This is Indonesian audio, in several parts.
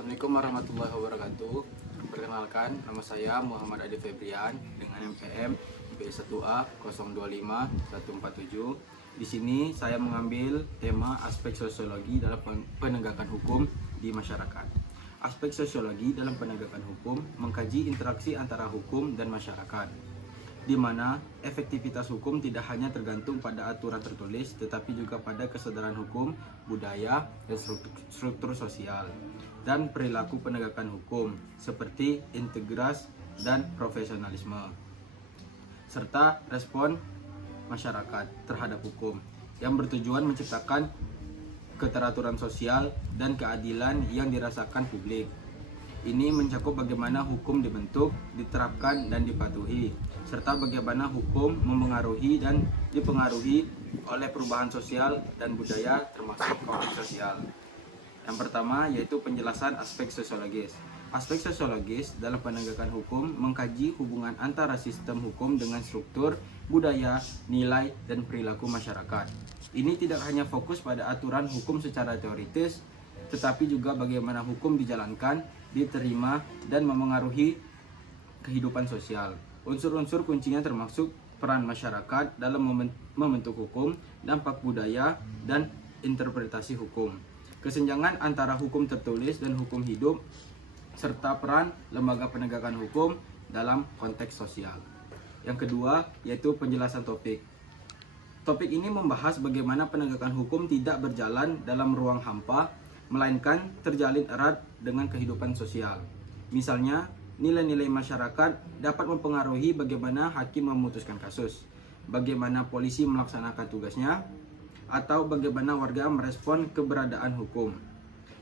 Assalamualaikum warahmatullahi wabarakatuh. Perkenalkan, nama saya Muhammad Adi Febrian dengan NPM B1A 025147. Di sini saya mengambil tema aspek sosiologi dalam penegakan hukum di masyarakat. Aspek sosiologi dalam penegakan hukum mengkaji interaksi antara hukum dan masyarakat, di mana efektivitas hukum tidak hanya tergantung pada aturan tertulis, tetapi juga pada kesadaran hukum, budaya, dan struktur sosial, dan perilaku penegakan hukum, seperti integritas dan profesionalisme, serta respon masyarakat terhadap hukum, yang bertujuan menciptakan keteraturan sosial dan keadilan yang dirasakan publik. Ini mencakup bagaimana hukum dibentuk, diterapkan, dan dipatuhi, serta bagaimana hukum memengaruhi dan dipengaruhi oleh perubahan sosial dan budaya termasuk konflik sosial. Yang pertama yaitu penjelasan aspek sosiologis. Aspek sosiologis dalam penegakan hukum mengkaji hubungan antara sistem hukum dengan struktur, budaya, nilai, dan perilaku masyarakat. Ini tidak hanya fokus pada aturan hukum secara teoritis, tetapi juga bagaimana hukum dijalankan, diterima, dan memengaruhi kehidupan sosial. Unsur-unsur kuncinya termasuk peran masyarakat dalam membentuk hukum, dampak budaya, dan interpretasi hukum, kesenjangan antara hukum tertulis dan hukum hidup, serta peran lembaga penegakan hukum dalam konteks sosial. Yang kedua yaitu penjelasan topik. Topik ini membahas bagaimana penegakan hukum tidak berjalan dalam ruang hampa, melainkan terjalin erat dengan kehidupan sosial. Misalnya, nilai-nilai masyarakat dapat mempengaruhi bagaimana hakim memutuskan kasus, bagaimana polisi melaksanakan tugasnya, atau bagaimana warga merespon keberadaan hukum.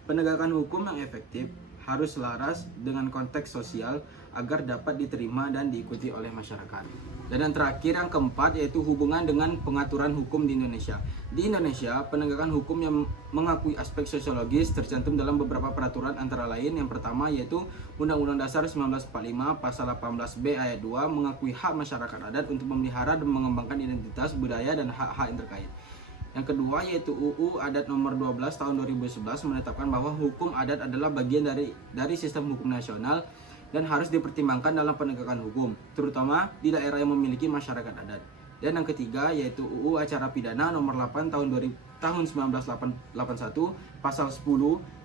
Penegakan hukum yang efektif harus selaras dengan konteks sosial agar dapat diterima dan diikuti oleh masyarakat. Dan yang terakhir, yang keempat, yaitu hubungan dengan pengaturan hukum di Indonesia. Di Indonesia, penegakan hukum yang mengakui aspek sosiologis tercantum dalam beberapa peraturan, antara lain yang pertama yaitu Undang-Undang Dasar 1945 Pasal 18B Ayat 2 mengakui hak masyarakat adat untuk memelihara dan mengembangkan identitas, budaya, dan hak-hak yang terkait. Yang kedua yaitu UU Adat Nomor 12 Tahun 2011 menetapkan bahwa hukum adat adalah bagian dari sistem hukum nasional dan harus dipertimbangkan dalam penegakan hukum, terutama di daerah yang memiliki masyarakat adat. Dan yang ketiga yaitu UU Acara Pidana Nomor 8 Tahun 1981 Pasal 10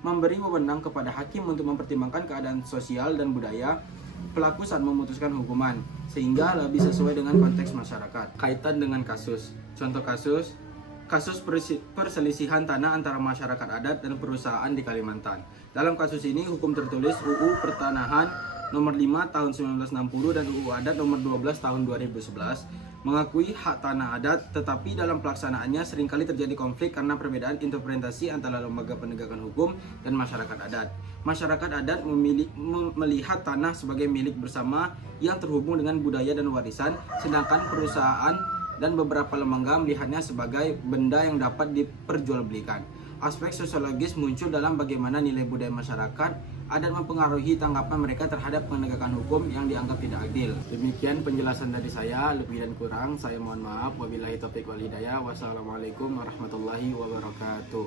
memberi wewenang kepada hakim untuk mempertimbangkan keadaan sosial dan budaya pelaku saat memutuskan hukuman, sehingga lebih sesuai dengan konteks masyarakat. Kaitan dengan kasus. Contoh kasus perselisihan tanah antara masyarakat adat dan perusahaan di Kalimantan. Dalam kasus ini, hukum tertulis UU Pertanahan Nomor 5 Tahun 1960 dan UU Adat Nomor 12 Tahun 2011 mengakui hak tanah adat, tetapi dalam pelaksanaannya seringkali terjadi konflik karena perbedaan interpretasi antara lembaga penegakan hukum dan masyarakat adat. Masyarakat adat melihat tanah sebagai milik bersama yang terhubung dengan budaya dan warisan, sedangkan perusahaan dan beberapa lembaga melihatnya sebagai benda yang dapat diperjualbelikan. Aspek sosiologis muncul dalam bagaimana nilai budaya masyarakat adat mempengaruhi tanggapan mereka terhadap penegakan hukum yang dianggap tidak adil. Demikian penjelasan dari saya, lebih dan kurang saya mohon maaf. Wabillahi taufiq wal hidayah. Wassalamualaikum warahmatullahi wabarakatuh.